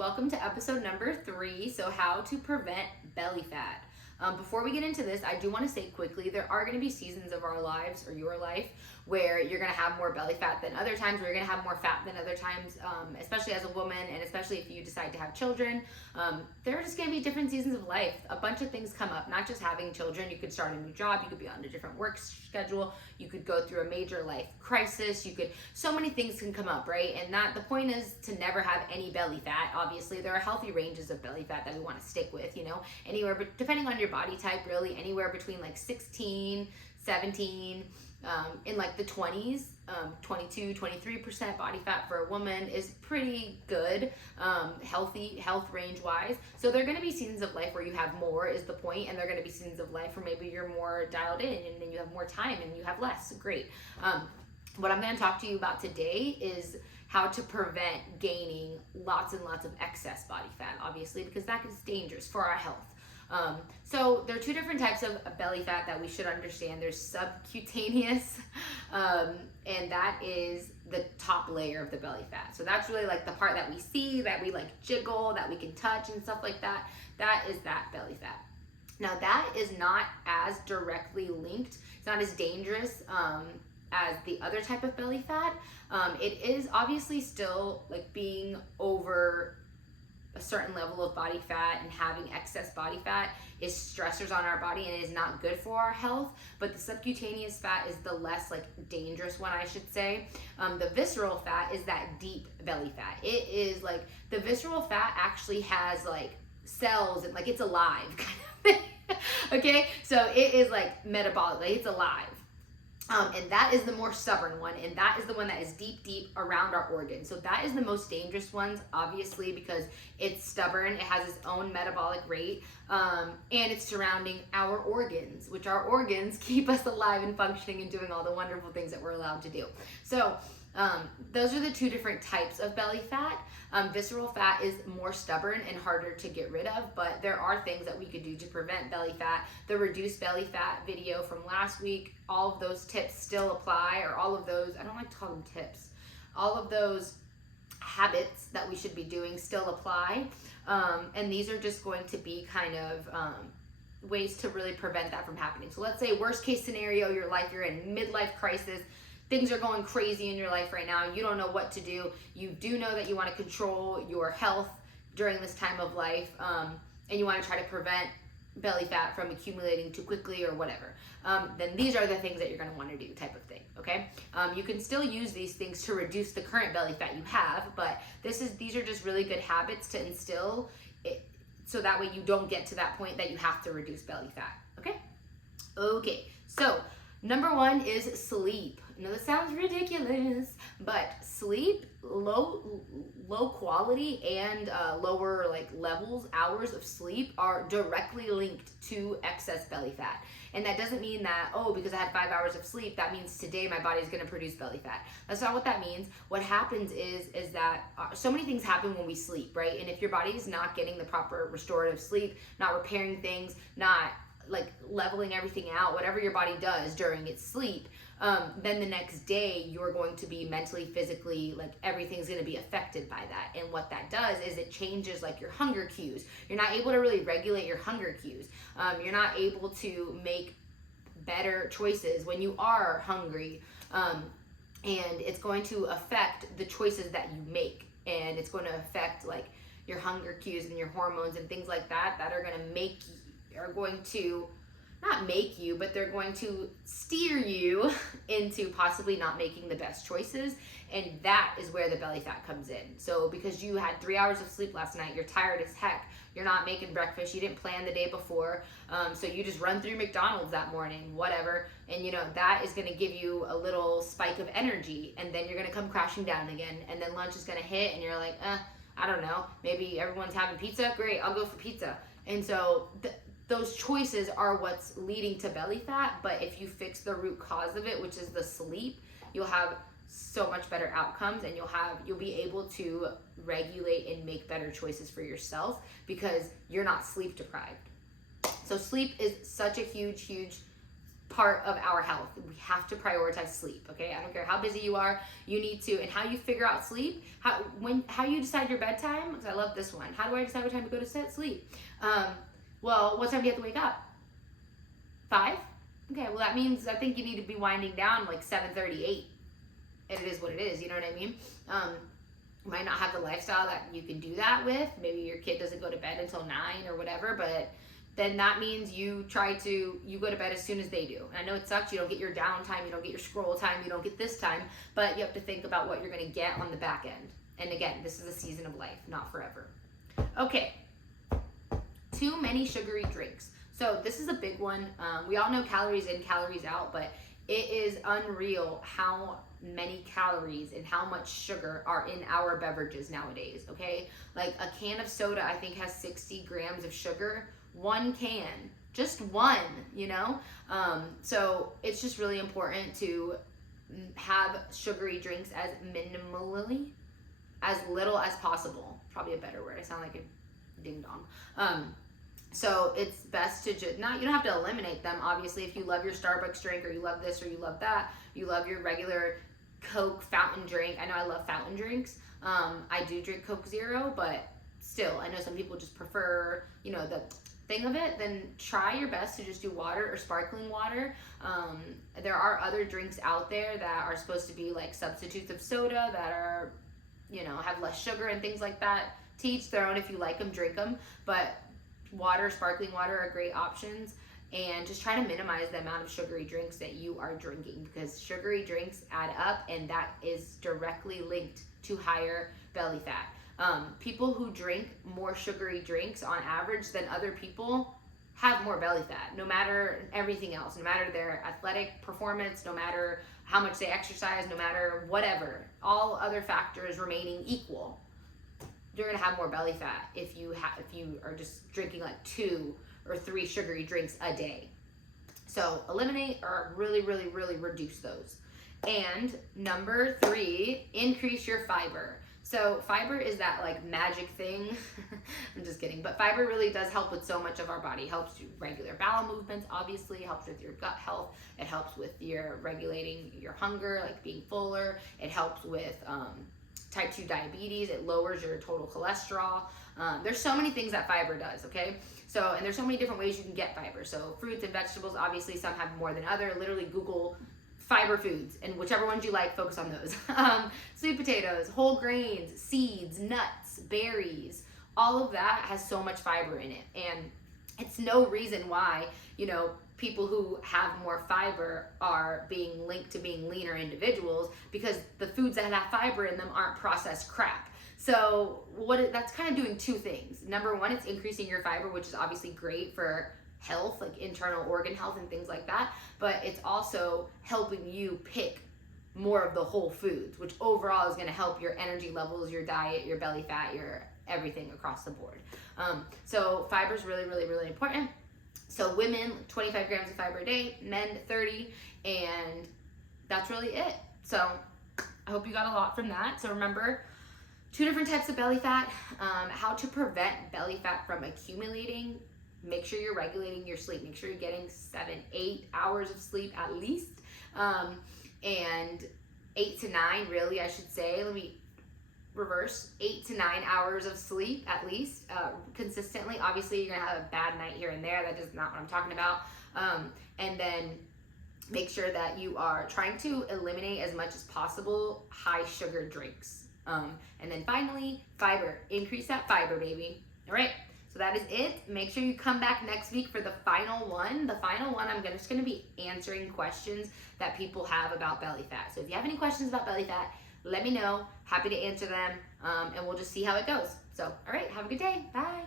welcome to episode number 3. So how to prevent belly fat. Before we get into this, I do want to say quickly, there are going to be seasons of our lives or your life where you're going to have more belly fat than other times, where you're going to have more fat than other times, especially as a woman, and especially if you decide to have children. There are just going to be different seasons of life. A bunch of things come up, not just having children. You could start a new job, you could be on a different work schedule, you could go through a major life crisis, so many things can come up, right? And the point is to never have any belly fat. Obviously, there are healthy ranges of belly fat that we want to stick with, anywhere, but depending on your body type, really anywhere between like 16, 17, in like the 20s, 22, 23% body fat for a woman is pretty good, health range wise. So there are going to be seasons of life where you have more is the point, and there are going to be seasons of life where maybe you're more dialed in and then you have more time and you have less. Great. What I'm going to talk to you about today is how to prevent gaining lots and lots of excess body fat, obviously, because that is dangerous for our health. So there are two different types of belly fat that we should understand. There's subcutaneous, and that is the top layer of the belly fat. So that's really like the part that we see, that we like jiggle, that we can touch and stuff like that. That is that belly fat. Now that is not as directly linked, it's not as dangerous as the other type of belly fat. It is obviously still like being over a certain level of body fat and having excess body fat is stressors on our body and is not good for our health, but the subcutaneous fat is the less like dangerous one, I should say. The visceral fat is that deep belly fat. It is like the visceral fat actually has like cells and like it's alive kind of thing. Okay, so it is like metabolic, like it's alive. And that is the more stubborn one, and that is the one that is deep around our organs. So that is the most dangerous ones, obviously, because it's stubborn, it has its own metabolic rate, and it's surrounding our organs, which our organs keep us alive and functioning and doing all the wonderful things that we're allowed to do. So those are the two different types of belly fat. Visceral fat is more stubborn and harder to get rid of, but there are things that we could do to prevent belly fat. The reduced belly fat video from last week, all of those tips still apply, or all of those, I don't like to call them tips, all of those habits that we should be doing still apply. And these are just going to be kind of ways to really prevent that from happening. So let's say worst case scenario, you're in midlife crisis, things are going crazy in your life right now, you don't know what to do, you do know that you want to control your health during this time of life, and you want to try to prevent belly fat from accumulating too quickly or whatever, then these are the things that you're going to want to do, type of thing, okay? You can still use these things to reduce the current belly fat you have, but these are just really good habits to instill it, so that way you don't get to that point that you have to reduce belly fat, okay? Okay, so number 1 is sleep. I know this sounds ridiculous, but sleep, low quality and lower like levels, hours of sleep are directly linked to excess belly fat. And that doesn't mean that, oh, because I had 5 hours of sleep, that means today my body's gonna produce belly fat. That's not what that means. What happens is that so many things happen when we sleep, right? And if your body is not getting the proper restorative sleep, not repairing things, not like leveling everything out, whatever your body does during its sleep, then the next day you're going to be mentally, physically, like everything's going to be affected by that. And what that does is it changes like your hunger cues. You're not able to really regulate your hunger cues. You're not able to make better choices when you are hungry, and it's going to affect the choices that you make, and it's going to affect like your hunger cues and your hormones and things like that are going to not make you, but they're going to steer you into possibly not making the best choices. And that is where the belly fat comes in. So because you had 3 hours of sleep last night, you're tired as heck, you're not making breakfast, you didn't plan the day before, so you just run through McDonald's that morning, whatever, and that is going to give you a little spike of energy, and then you're going to come crashing down again, and then lunch is going to hit, and you're like, I don't know, maybe everyone's having pizza, great, I'll go for pizza. And so those choices are what's leading to belly fat, but if you fix the root cause of it, which is the sleep, you'll have so much better outcomes, and you'll be able to regulate and make better choices for yourself because you're not sleep deprived. So sleep is such a huge part of our health. We have to prioritize sleep, okay? I don't care how busy you are, you need to, and how you figure out sleep, how you decide your bedtime, because I love this one. How do I decide what time to go to sleep? Well, what time do you have to wake up? 5? Okay, well that means I think you need to be winding down like 7:38. And it is what it is, you know what I mean? You might not have the lifestyle that you can do that with. Maybe your kid doesn't go to bed until 9 or whatever, but then that means you go to bed as soon as they do. And I know it sucks, you don't get your downtime, you don't get your scroll time, you don't get this time, but you have to think about what you're gonna get on the back end. And again, this is a season of life, not forever. Okay, too many sugary drinks. So this is a big one. We all know calories in, calories out, but it is unreal how many calories and how much sugar are in our beverages nowadays, okay? Like a can of soda, I think, has 60 grams of sugar. One can, just one, you know? So it's just really important to have sugary drinks as minimally, as little as possible. Probably a better word. I sound like a ding dong. So it's best to just, you don't have to eliminate them. Obviously, if you love your Starbucks drink, or you love this, or you love that, you love your regular Coke fountain drink. I know I love fountain drinks. I do drink Coke Zero, but still, I know some people just prefer, the thing of it. Then try your best to just do water or sparkling water. There are other drinks out there that are supposed to be like substitutes of soda that are, have less sugar and things like that. To each their own. If you like them, drink them. But water, sparkling water are great options. And just try to minimize the amount of sugary drinks that you are drinking, because sugary drinks add up, and that is directly linked to higher belly fat. People who drink more sugary drinks on average than other people have more belly fat, no matter everything else, no matter their athletic performance, no matter how much they exercise, no matter whatever, all other factors remaining equal, you're gonna have more belly fat if you are just drinking like 2 or 3 sugary drinks a day. So eliminate or really, really, really reduce those. And number 3, increase your fiber. So fiber is that like magic thing. I'm just kidding. But fiber really does help with so much of our body. It helps with regular bowel movements, obviously. It helps with your gut health. It helps with your regulating your hunger, like being fuller. It helps with type 2 diabetes. It lowers your total cholesterol. There's so many things that fiber does, okay? So, and there's so many different ways you can get fiber. So fruits and vegetables, obviously some have more than other. Literally Google fiber foods, and whichever ones you like, focus on those. Sweet potatoes, whole grains, seeds, nuts, berries, all of that has so much fiber in it. And it's no reason why, people who have more fiber are being linked to being leaner individuals, because the foods that have fiber in them aren't processed crap. So that's kind of doing 2 things. Number 1, it's increasing your fiber, which is obviously great for health, like internal organ health and things like that. But it's also helping you pick more of the whole foods, which overall is going to help your energy levels, your diet, your belly fat, your everything across the board. So fiber is really, really, really important. So women, 25 grams of fiber a day, men 30, and that's really it. So I hope you got a lot from that. So remember, 2 different types of belly fat, how to prevent belly fat from accumulating. Make sure you're regulating your sleep. Make sure you're getting 7-8 hours of sleep at least, and 8 to 9, really, I should say. Let me reverse. 8 to 9 hours of sleep at least, consistently. Obviously, you're gonna have a bad night here and there. That is not what I'm talking about. And then make sure that you are trying to eliminate as much as possible high sugar drinks. And then finally, fiber. Increase that fiber, baby. All right. So that is it. Make sure you come back next week for the final one. The final one, I'm just going to be answering questions that people have about belly fat. So if you have any questions about belly fat, let me know. Happy to answer them, and we'll just see how it goes. So, all right, have a good day. Bye.